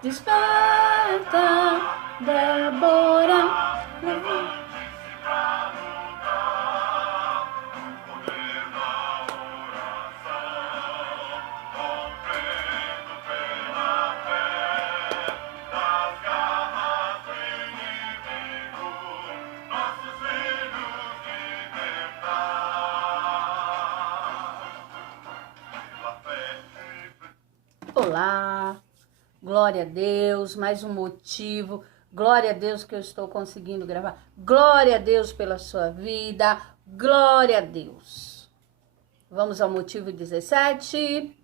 Desperta, Débora. Olá, glória a Deus, mais um motivo, glória a Deus que eu estou conseguindo gravar, glória a Deus pela sua vida, glória a Deus. Vamos ao motivo 17.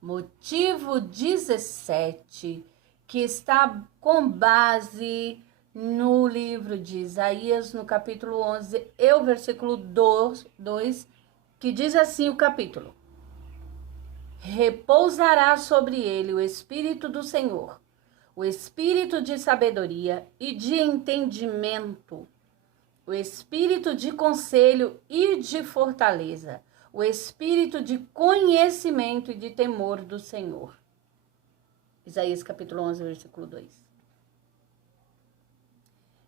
Motivo 17, que está com base no livro de Isaías, no capítulo 11, e o versículo 2, que diz assim o capítulo: repousará sobre ele o Espírito do Senhor, o Espírito de sabedoria e de entendimento, o Espírito de conselho e de fortaleza, o Espírito de conhecimento e de temor do Senhor. Isaías capítulo 11, versículo 2.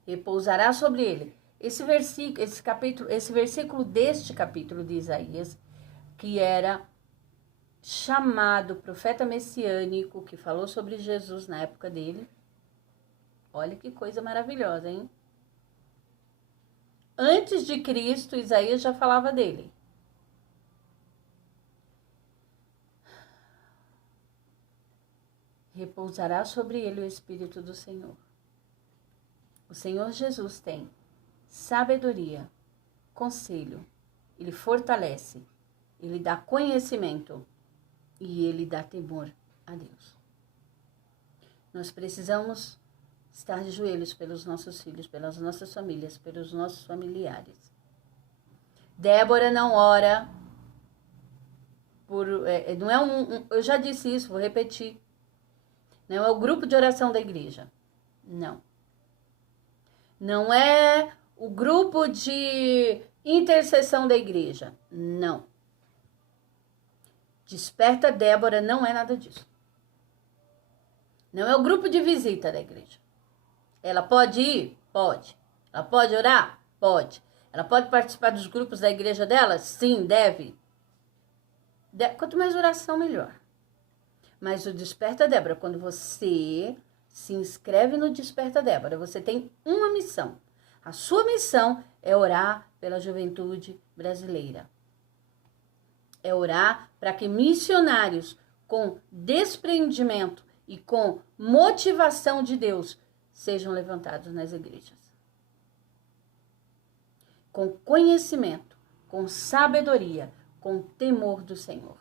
Repousará sobre ele. Esse versículo deste capítulo de Isaías, que era chamado profeta messiânico, que falou sobre Jesus na época dele. Olha que coisa maravilhosa, hein? Antes de Cristo, Isaías já falava dele. Repousará sobre ele o Espírito do Senhor. O Senhor Jesus tem sabedoria, conselho, ele fortalece, ele dá conhecimento e ele dá temor a Deus. Nós precisamos estar de joelhos pelos nossos filhos, pelas nossas famílias, pelos nossos familiares. Débora não ora por... não é eu já disse isso, vou repetir. Não é o grupo de oração da igreja. Não. Não é o grupo de intercessão da igreja. Não. Desperta Débora não é nada disso. Não é o grupo de visita da igreja. Ela pode ir? Pode. Ela pode orar? Pode. Ela pode participar dos grupos da igreja dela? Sim, deve. Quanto mais oração, melhor. Mas o Desperta Débora, quando você se inscreve no Desperta Débora, você tem uma missão. A sua missão é orar pela juventude brasileira. É orar para que missionários com desprendimento e com motivação de Deus sejam levantados nas igrejas. Com conhecimento, com sabedoria, com temor do Senhor.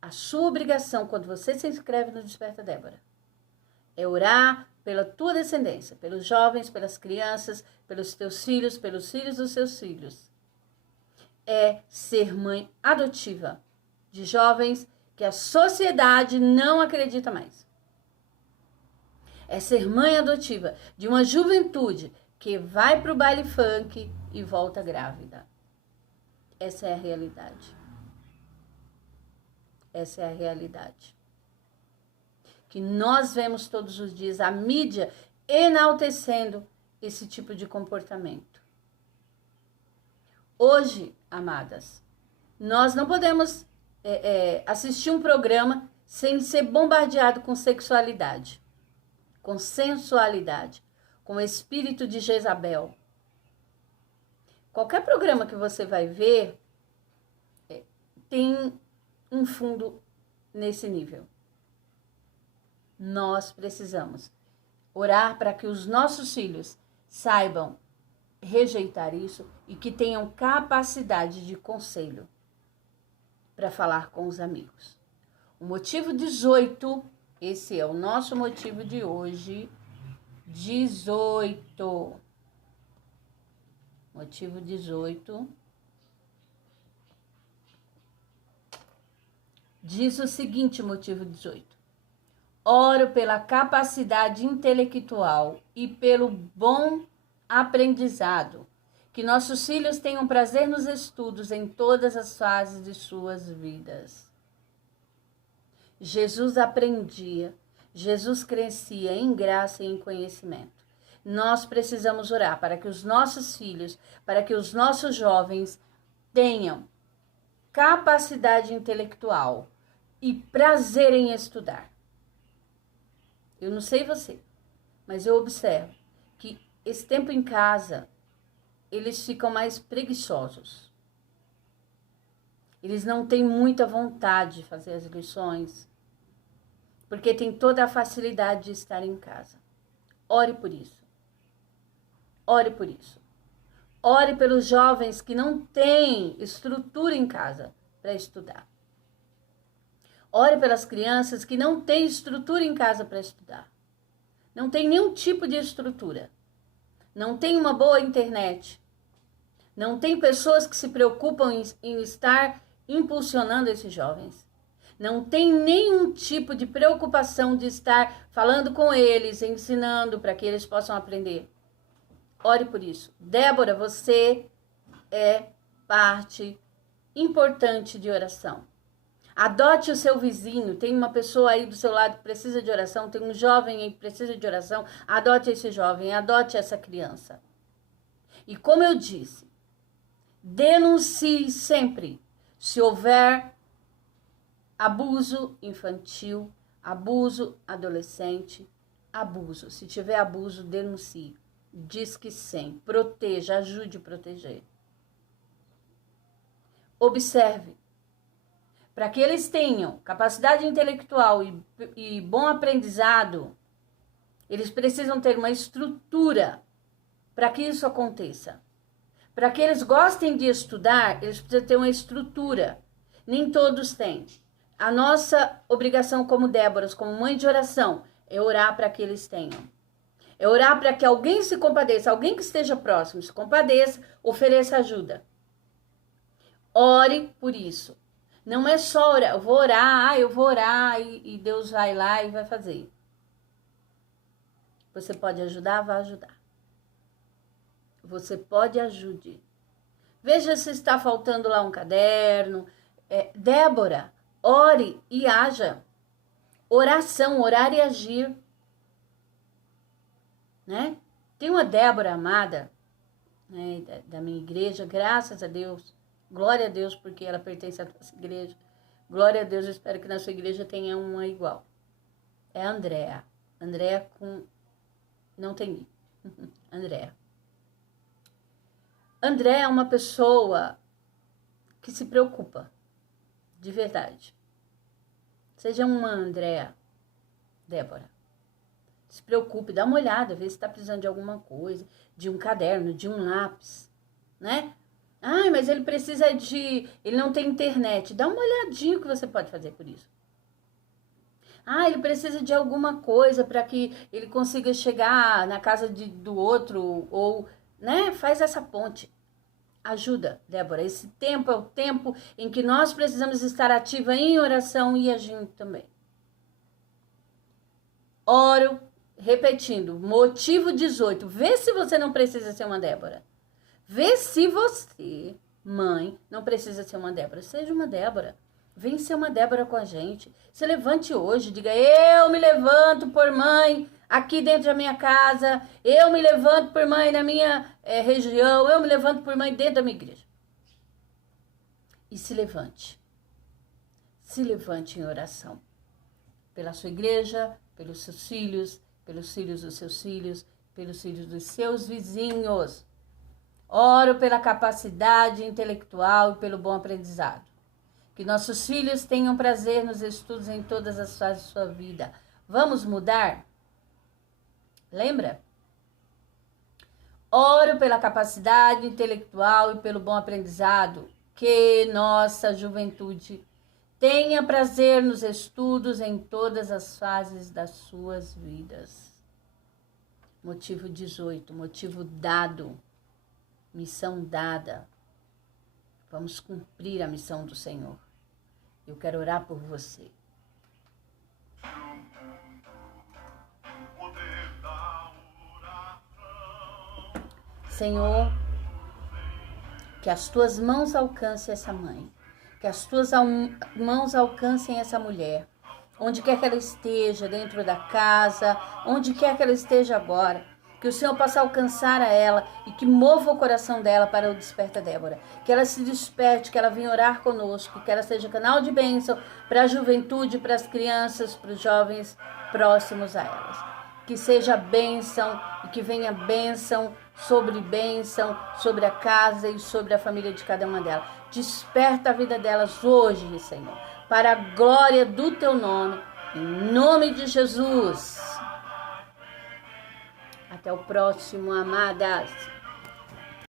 A sua obrigação, quando você se inscreve no Desperta Débora, é orar pela tua descendência, pelos jovens, pelas crianças, pelos teus filhos, pelos filhos dos seus filhos. É ser mãe adotiva de jovens que a sociedade não acredita mais. É ser mãe adotiva de uma juventude que vai para o baile funk e volta grávida. Essa é a realidade. Essa é a realidade. Que nós vemos todos os dias a mídia enaltecendo esse tipo de comportamento. Hoje, amadas, nós não podemos assistir um programa sem ser bombardeado com sexualidade, com sensualidade, com o espírito de Jezabel. Qualquer programa que você vai ver tem um fundo nesse nível. Nós precisamos orar para que os nossos filhos saibam rejeitar isso e que tenham capacidade de conselho para falar com os amigos. O motivo 18, esse é o nosso motivo de hoje, 18. Motivo 18. Diz o seguinte, motivo 18. Oro pela capacidade intelectual e pelo bom aprendizado, que nossos filhos tenham prazer nos estudos em todas as fases de suas vidas. Jesus aprendia, Jesus crescia em graça e em conhecimento. Nós precisamos orar para que os nossos filhos, para que os nossos jovens tenham capacidade intelectual e prazer em estudar. Eu não sei você, mas eu observo que esse tempo em casa, eles ficam mais preguiçosos. Eles não têm muita vontade de fazer as lições, porque tem toda a facilidade de estar em casa. Ore por isso. Ore por isso. Ore pelos jovens que não têm estrutura em casa para estudar. Ore pelas crianças que não têm estrutura em casa para estudar. Não tem nenhum tipo de estrutura. Não tem uma boa internet. Não tem pessoas que se preocupam em estar impulsionando esses jovens. Não tem nenhum tipo de preocupação de estar falando com eles, ensinando para que eles possam aprender. Ore por isso. Débora, você é parte importante de oração. Adote o seu vizinho. Tem uma pessoa aí do seu lado que precisa de oração. Tem um jovem aí que precisa de oração. Adote esse jovem. Adote essa criança. E como eu disse, denuncie sempre se houver abuso infantil, abuso adolescente, abuso. Se tiver abuso, denuncie. Disque 100. Proteja, ajude a proteger. Observe. Para que eles tenham capacidade intelectual e bom aprendizado, eles precisam ter uma estrutura para que isso aconteça. Para que eles gostem de estudar, eles precisam ter uma estrutura. Nem todos têm. A nossa obrigação como Déboras, como mãe de oração, é orar para que eles tenham. É orar para que alguém se compadeça, alguém que esteja próximo se compadeça, ofereça ajuda. Ore por isso. Não é só orar, eu vou orar e Deus vai lá e vai fazer. Você pode ajudar, vá ajudar. Você pode ajude. Veja se está faltando lá um caderno. Débora, ore e haja. Oração, orar e agir. Né? Tem uma Débora amada, né, da minha igreja, graças a Deus. Glória a Deus, porque ela pertence à nossa igreja. Glória a Deus, eu espero que na sua igreja tenha uma igual. É a Andréa. Andréa com... não tem I. Andréa. Andréa é uma pessoa que se preocupa. De verdade. Seja uma Andréa, Débora. Se preocupe, dá uma olhada, vê se está precisando de alguma coisa, de um caderno, de um lápis, né? Ah, mas ele precisa de... ele não tem internet. Dá uma olhadinha o que você pode fazer por isso. Ah, ele precisa de alguma coisa para que ele consiga chegar na casa do outro, ou, né? Faz essa ponte. Ajuda, Débora. Esse tempo é o tempo em que nós precisamos estar ativa em oração e agindo também. Oro, repetindo, motivo 18. Vê se você não precisa ser uma Débora. Vê se você, mãe, não precisa ser uma Débora. Seja uma Débora. Vem ser uma Débora com a gente. Se levante hoje, diga, eu me levanto por mãe aqui dentro da minha casa. Eu me levanto por mãe na minha região. Eu me levanto por mãe dentro da minha igreja. E se levante. Se levante em oração. Pela sua igreja, pelos seus filhos dos seus filhos, pelos filhos dos seus vizinhos. Oro pela capacidade intelectual e pelo bom aprendizado. Que nossos filhos tenham prazer nos estudos em todas as fases de sua vida. Vamos mudar? Lembra? Oro pela capacidade intelectual e pelo bom aprendizado. Que nossa juventude tenha prazer nos estudos em todas as fases das suas vidas. Motivo 18, motivo dado. Missão dada. Vamos cumprir a missão do Senhor. Eu quero orar por você. Senhor, que as tuas mãos alcancem essa mãe. Que as tuas mãos alcancem essa mulher. onde quer que ela esteja, dentro da casa, onde quer que ela esteja agora. Que o Senhor possa alcançar a ela e que mova o coração dela para o Desperta Débora. Que ela se desperte, que ela venha orar conosco, que ela seja canal de bênção para a juventude, para as crianças, para os jovens próximos a elas. Que seja bênção e que venha bênção sobre a casa e sobre a família de cada uma delas. Desperta a vida delas hoje, Senhor, para a glória do Teu nome, em nome de Jesus. Até o próximo, amadas.